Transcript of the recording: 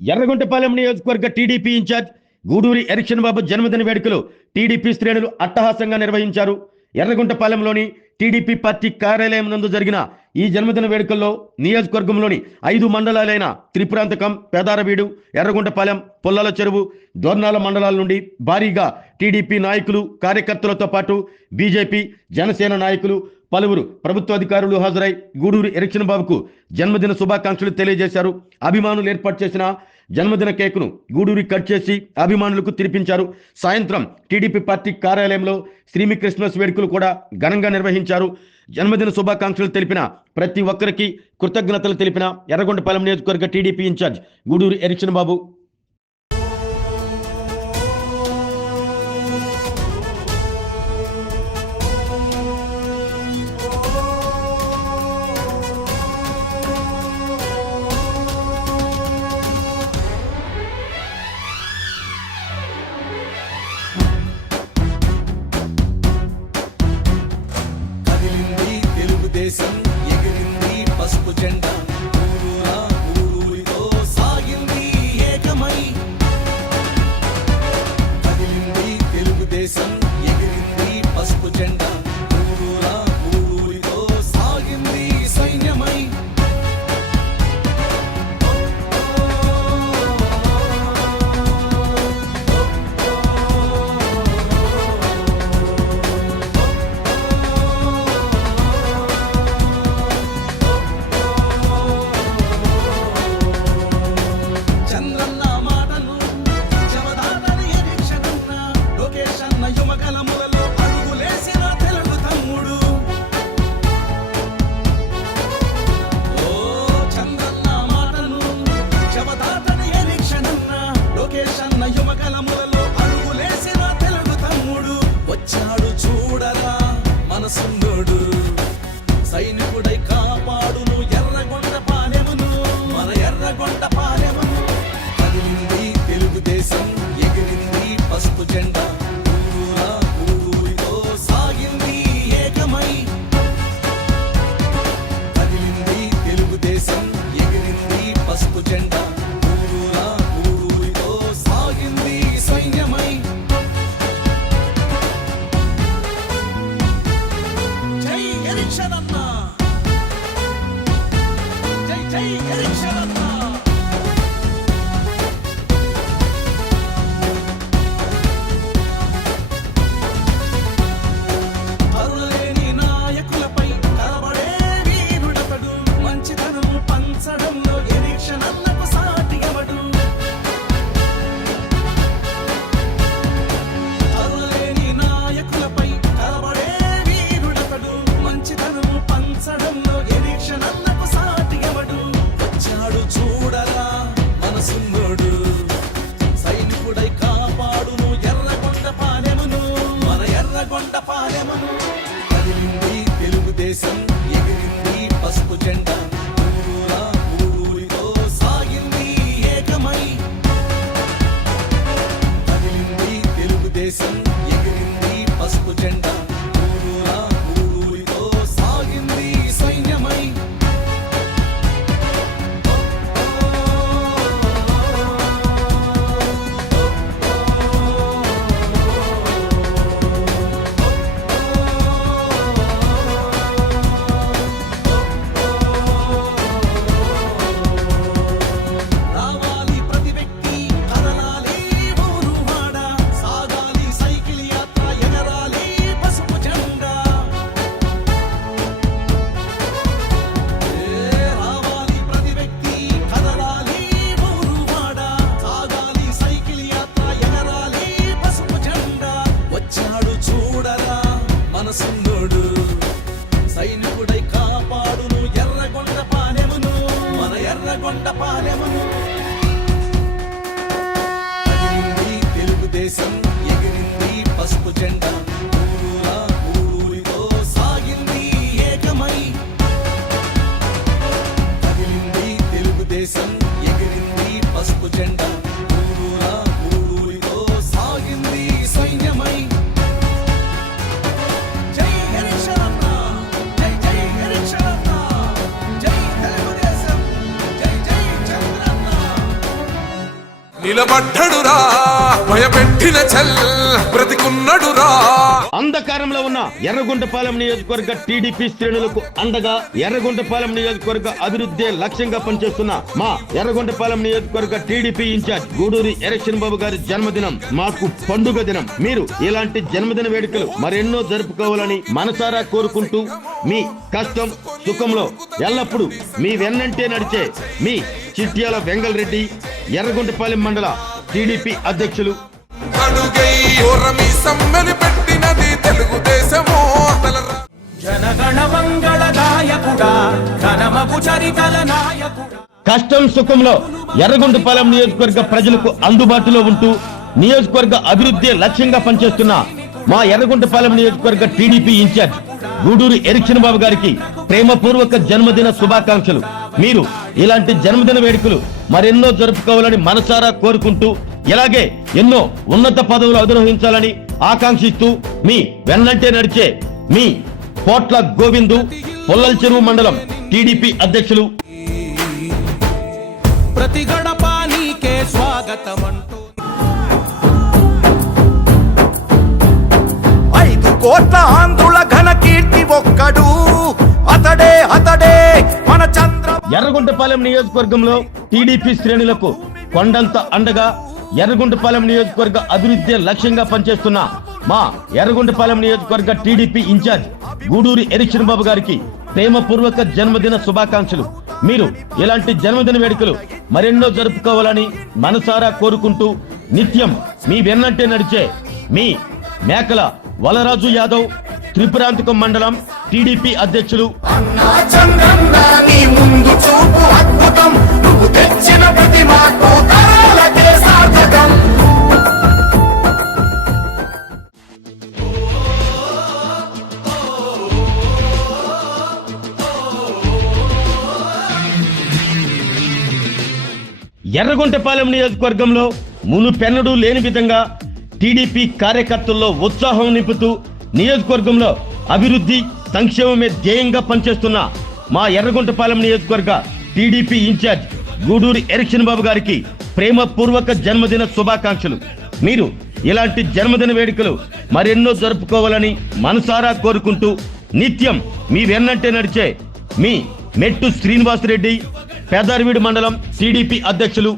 ఎర్రగొంటపాలెం నియోజకవర్గ TDP incharge Guduri erection బాబు జన్మదిన వేడుకలు టీడీపీ శ్రేణులు అట్టహాసంగా నిర్వహించారు. ఎర్రగొంటపాలెంలోని టీడీపీ పార్టీ కార్యాలయం నందు జరిగిన ఈ జన్మదిన వేడుకల్లో నియోజకవర్గంలోని 5 మండలాలైన త్రిపురాంతకం, పేదారవీడు, ఎర్రగొంటపాలెం, పొల్లాల చెరువు, దోర్నాల మండలాల నుండి భారీగా టీడీపీ నాయకులు, కార్యకర్తలతో పాటు బీజేపీ, జనసేన నాయకులు, పలువురు ప్రభుత్వ అధికారులు హాజరై గూడూరి ఎరిక్షన్ బాబుకు జన్మదిన శుభాకాంక్షలు తెలియజేశారు. అభిమానులు ఏర్పాటు చేసిన జన్మదిన కేకును గూడూరి కట్ చేసి అభిమానులకు తినిపించారు. సాయంత్రం టీడీపీ పార్టీ కార్యాలయంలో శ్రీమి క్రిస్మస్ వేడుకలు కూడా ఘనంగా నిర్వహించారు. జన్మదిన శుభాకాంక్షలు తెలిపిన ప్రతి ఒక్కరికి కృతజ్ఞతలు తెలిపిన ఎర్రగొండపాలెం నియోజకవర్గ టీడీపీ ఇన్ఛార్జ్ గూడూరి ఎరిక్షన్ బాబు దేశం ఎగిరింది పసుపు జెండా, ఊరూరా ఊరూరితో సాగింది ఏకమై. కదిలింది తెలుగుదేశం ఎగిరింది పసుపు జెండా, ఊరూరా ఊరూరితో సాగింది సైన్యమై. సైనికుడై కాపాడును ఎర్రగొండపాలెమును, మన ఎర్రగొండపాలెమును. కదిలింది తెలుగుదేశం ఎగిరింది పసుపు జెండా, ఊరూరా ఊరూరితో సాగింది ఏకమై. కదిలింది తెలుగుదేశం ఎగిరింది పసుపు జెండా, ఊరూరా ఊరూరితో సాగింది సైన్యం. నిలబడ్డడురా భయపెట్టిన చల్ బ్రతికున్నడురా. అంధకారంలో ఉన్న ఎర్రగొండపాలెం నియోజకవర్గ టీడీపీ శ్రేణులకు అండగా ఎర్రగొండపాలెం నియోజకవర్గ అభివృద్ధి లక్ష్యంగా పనిచేస్తున్న మా ఎర్రగొండపాలెం నియోజకవర్గ టీడీపీ ఇన్ఛార్జ్ గూడూరి ఎలక్షన్ బాబు గారి జన్మదినం మాకు పండుగ దినం. మీరు ఇలాంటి జన్మదిన వేడుకలు మరెన్నో జరుపుకోవాలని మనసారా కోరుకుంటూ మీ కష్టం సుఖంలో ఎల్లప్పుడూ మీ వెన్నంటే నడిచే మీ చిట్యాల వెంగళ రెడ్డి, ఎర్రగొండపాలెం మండల టీడీపీ అధ్యక్షులు. అడుగై ఓరమి సమ్మెలు పెట్టినది తెలుగుదేశమో జనగణ మంగళ నాయకుడా ఘనమగు చరితల నాయకుడా. కష్టం సుఖంలో ఎర్రగొండపాలెం నియోజకవర్గ ప్రజలకు అందుబాటులో ఉంటూ నియోజకవర్గ అభివృద్ధి లక్ష్యంగా పనిచేస్తున్న మా ఎర్రగొండపాలెం నియోజకవర్గ టీడీపీ ఇన్ఛార్జ్ గూడూరి ఎలక్షన్ బాబు గారికి ప్రేమపూర్వక జన్మదిన శుభాకాంక్షలు. మీరు ఇలాంటి జన్మదిన వేడుకలు మరెన్నో జరుపుకోవాలని మనసారా కోరుకుంటూ ఇలాగే ఎన్నో ఉన్నత పదవులు అధిరోహించాలని ఆకాంక్షిస్తూ మీ వెన్నంటే నడిచే మీ పోట్ల గోవిందు, పొల్లల చెరువు మండలం టీడీపీ అధ్యక్షులు. ప్రతి గడప నీకే స్వాగతం అంటూ 5 కోట్ల ఆంధ్రుల ఘన కీర్తి ఒక్కడు అతడే అతడే మన చంద్ర. ఎర్రగొండపాలెం నియోజకవర్గంలో టీడీపీ శ్రేణులకు కొండంత అండగా ఎర్రగొండపాలెం నియోజకవర్గ అభివృద్ధి లక్ష్యంగా పనిచేస్తున్న మా ఎర్రగొండపాలెం నియోజకవర్గ టీడీపీ ఇన్ఛార్జ్ గూడూరి ఎలక్షన్ బాబు గారికి ప్రేమపూర్వక జన్మదిన శుభాకాంక్షలు. మీరు ఇలాంటి జన్మదిన వేడుకలు మరెన్నో జరుపుకోవాలని మనసారా కోరుకుంటూ నిత్యం మీ వెన్నంటే నడిచే మీ మేకల వలరాజు యాదవ్, త్రిపురాంతకం మండలం టీడీపీ అధ్యక్షులు. ముందు చూపు అద్భుతం, నువ్వు తెచ్చిన ప్రతి మార్పు తరాలకే సార్థకం. ఎర్రగొండపాలెం నియోజకవర్గంలో మునుపెన్నడూ లేని విధంగా టీడీపీ కార్యకర్తల్లో ఉత్సాహం నింపుతూ నియోజకవర్గంలో అభివృద్ధి సంక్షేమమే ధ్యేయంగా పనిచేస్తున్న మా ఎర్రగొండపాలెం నియోజకవర్గ టీడీపీ ఇన్ఛార్జ్ గూడూరి ఎలక్షన్ బాబు గారికి ప్రేమపూర్వక జన్మదిన శుభాకాంక్షలు. మీరు ఇలాంటి జన్మదిన వేడుకలు మరెన్నో జరుపుకోవాలని మనసారా కోరుకుంటూ నిత్యం మీ వెన్నంటే నడిచే మీ మెట్టు శ్రీనివాసరెడ్డి, పెదార్వీడు మండలం టీడీపీ అధ్యక్షులు.